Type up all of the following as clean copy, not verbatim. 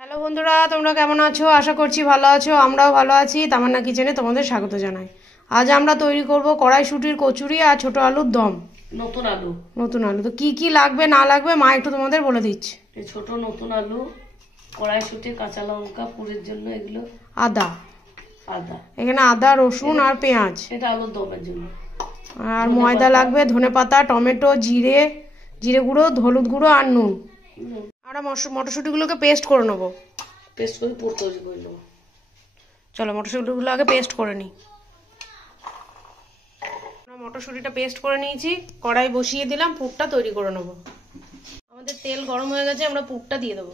Hello বন্ধুরা, তোমরা কেমন আছো? আশা করছি ভালো আছো। আমরাও ভালো আছি। তামান্না কিচেনে তোমাদের স্বাগত জানাই। আজ আমরা তৈরি করব কড়াইশুঁটির কচুরি আর ছোট আলুর দম। নতুন আলু তো কি কি লাগবে না লাগবে মা একটু তোমাদের বলে দিচ্ছে। এই ছোট নতুন আলু, কড়াইশুঁটি, কাঁচা লঙ্কা, পুরের জন্য এগুলো, আদা আদা, এখানে আদা, রসুন আর পেঁয়াজ, এটা আলুর দমের জন্য। আর ময়দা লাগবে, ধনেপাতা, টমেটো, জিরে, জিরে গুঁড়ো, হলুদ গুঁড়ো আর নুন। আমরা মটরশুঁটিগুলোকে পেস্ট করে নেবো। পেস্ট করে পুর তৈরি করে নেবো। চলো মটরশুঁটিগুলো আগে পেস্ট করে নিই। আমরা মটরশুঁটিটা পেস্ট করে নিয়েছি, কড়াই বসিয়ে দিলাম, পুরটা তৈরি করে নেবো। আমাদের তেল গরম হয়ে গেছে, আমরা পুরটা দিয়ে দেবো।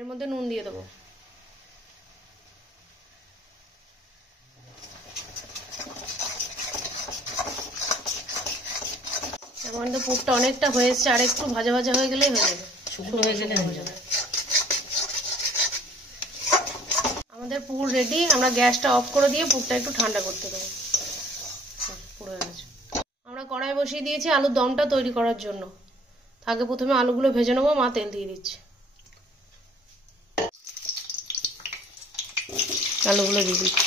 এর মধ্যে নুন দিয়ে দেবো। আমাদের পুরটা অনেকটা হয়ে এসছে, আর একটু ভাজা ভাজা হয়ে গেলেই হয়ে যাবে, শুকনো হয়ে গেলে হয়ে যাবে। আমাদের পুর রেডি। আমরা গ্যাসটা অফ করে দিয়ে পুরটা একটু ঠান্ডা করতে দেবো। পুরো হয়ে গেছে। আমরা কড়াই বসিয়ে দিয়েছি আলুর দমটা তৈরি করার জন্য। আগে প্রথমে আলুগুলো ভেজে নেবো। মা তেল দিয়ে দিচ্ছে, আলুগুলো দিয়ে দিচ্ছি।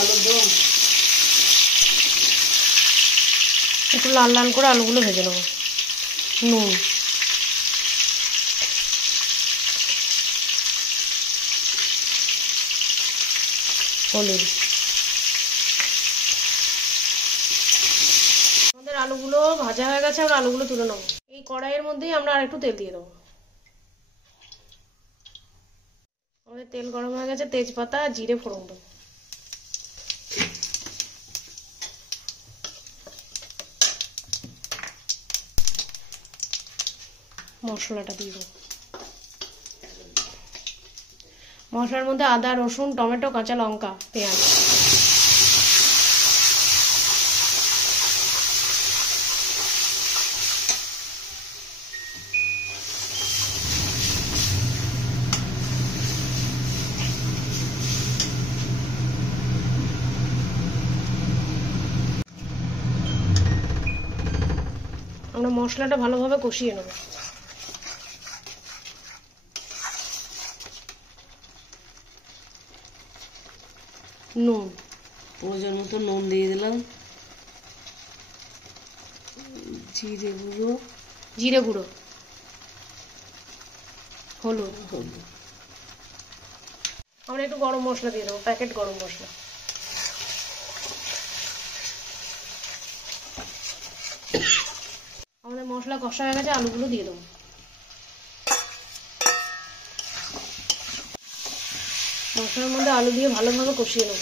আলুর দম একটু লাল লাল করে আলুগুলো ভেজে নেবো। নুন, হলুদ। আমাদের আলুগুলো ভাজা হয়ে গেছে, আমরা আলুগুলো তুলে নেবো। এই কড়াইয়ের মধ্যেই আমরা আর একটু তেল দিয়ে দেবো। আমাদের তেল গরম হয়ে গেছে, তেজপাতা আর জিরে ফোড়ন দেবো। মশলাটা দিয়ে দেবো। মশলার মধ্যে আদা, রসুন, টমেটো, কাঁচা লঙ্কা, পেঁয়াজ। আমরা মশলাটা ভালোভাবে কষিয়ে নেব। নুন, প্রয়োজন মতো নুন দিয়ে দিলাম। জিরে গুঁড়ো, জিরে গুঁড়ো, হলুদ। আমরা একটু গরম মশলা দিয়ে দেবো, প্যাকেট গরম মশলা। আমাদের মশলা কষা হয়ে গেছে, আলুগুলো দিয়ে দেবো। মশলার মধ্যে আলু দিয়ে ভালোভাবে কষিয়ে নেব।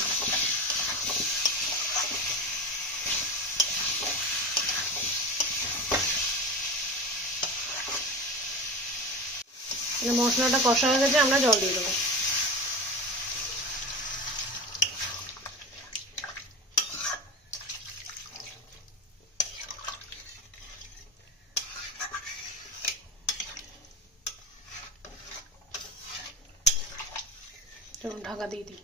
মশলাটা কষা হয়ে গেছে, আমরা জল দিয়ে দেবো। ঢাকা দিয়ে দিই।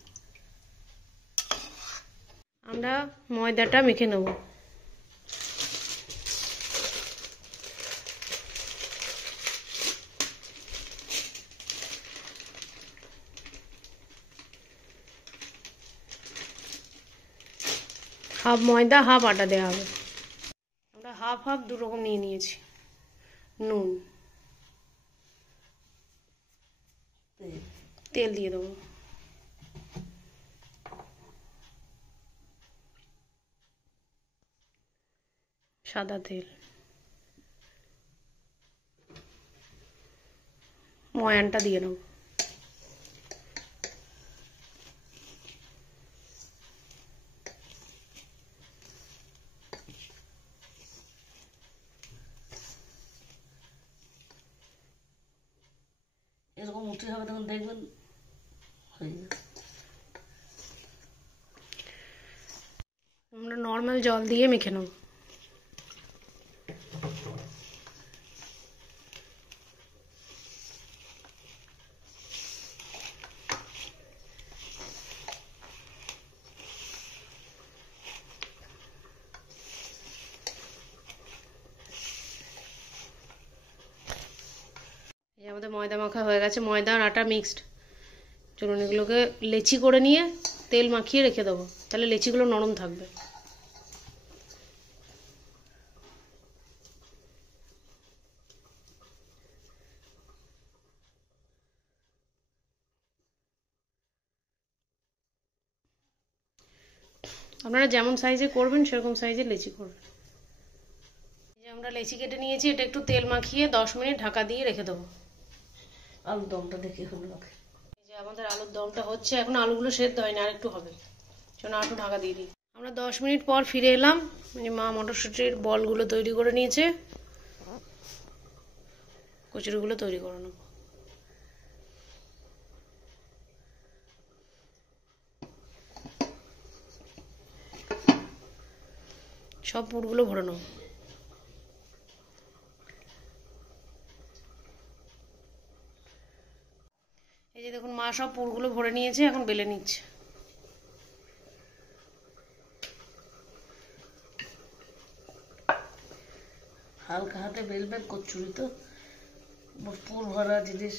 আমরা ময়দাটা মেখে নেব। হাফ ময়দা হাফ আটা দেওয়া হবে। আমরা হাফ হাফ দু রকম নিয়ে নিয়েছি। নুন, তেল দিয়ে দেবো। সাদা তেল, ময়ানটা দিয়ে নেব। এরকম উঠে হবে তখন দেখবেন হয়ে যাবে। আমরা নর্মাল জল দিয়ে মেখে নেব। ময়দা মাখা হয়ে গেছে, ময়দা আর আটা মিক্সড। চলুন এগুলোকে লেচি করে নিয়ে তেল মাখিয়ে রেখে দেবো, তাহলে লেচিগুলো নরম থাকবে। আপনারা যেমন সাইজে করবেন সেরকম সাইজে লেচি করবেন। আমরা লেচি কেটে নিয়েছি, এটা একটু তেল মাখিয়ে 10 মিনিট ঢাকা দিয়ে রেখে দেবো। আলুর দমটা দেখে হলো লাগে। এই যে আমাদের আলুর দমটা হচ্ছে, এখন আলুগুলো সেদ্ধ হয়নি, আর একটু হবে। চলো একটু ঢাকা দিয়ে দিই। আমরা 10 মিনিট পর ফিরে এলাম। মা মটরশুঁটির বলগুলো তৈরি করে নিয়েছে, কচুরিগুলো তৈরি করে নেব। সব পুরগুলো ভরে নেব। এই যে দেখুন মা সব পুরগুলো ভরে নিয়েছে, এখন বেলে নিচ্ছে। হালকা হাতে বেলবেন, কচুরি তো পুর ভরা জিনিস।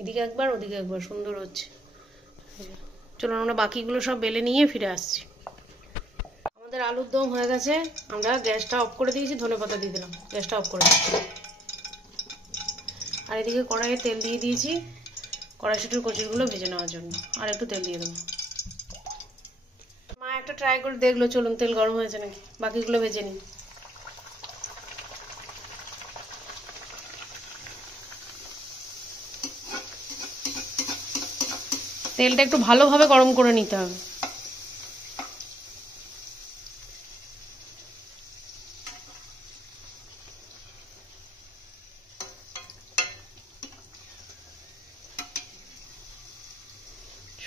এদিকে একবার ওদিকে একবার, সুন্দর হচ্ছে। চলুন আমরা বাকিগুলো সব বেলে নিয়ে ফিরে আসছি। আমাদের আলুর দম হয়ে গেছে, আমরা গ্যাসটা অফ করে দিয়েছি, ধনেপাতা দিয়ে দিলাম, গ্যাসটা অফ করে দিচ্ছি। আর এদিকে কড়াইয়ে তেল দিয়ে দিয়েছি কড়াইশুঁটির কচুরিগুলো ভেজে নেওয়ার জন্য, আর একটু তেল দিয়ে দেবো। মা একটা ট্রাই করে দেখলো, চলুন তেল গরম হয়েছে নাকি, বাকিগুলো ভেজে নিই। তেলটা একটু ভালোভাবে গরম করে নিতে হবে।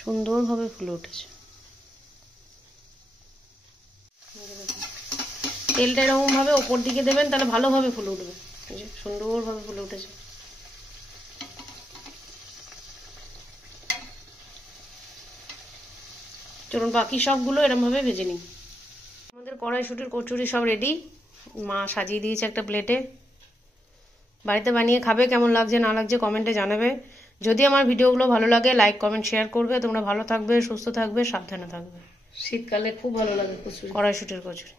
সুন্দরভাবে ফুলে উঠেছে। তেলটা এরকম ভাবে ওপর দিকে দেবেন, তাহলে ভালোভাবে ফুলে উঠবে। সুন্দরভাবে ফুলে উঠেছে। চলুন বাকি সবগুলো এরকম ভাবে ভেজে নিই। আমাদের কড়াইশুঁটির কচুরি সব রেডি, মা সাজিয়ে দিয়েছে একটা প্লেটে। বাড়িতে বানিয়ে খাবে, কেমন লাগছে না লাগছে কমেন্টে জানাবে। যদি আমার ভিডিওগুলো ভালো লাগে লাইক কমেন্ট শেয়ার করবে। তোমরা ভালো থাকবে, সুস্থ থাকবে, সাবধানে থাকবে। শীতকালে খুব ভালো লাগে কচুরি, কড়াইশুঁটির কচুরি।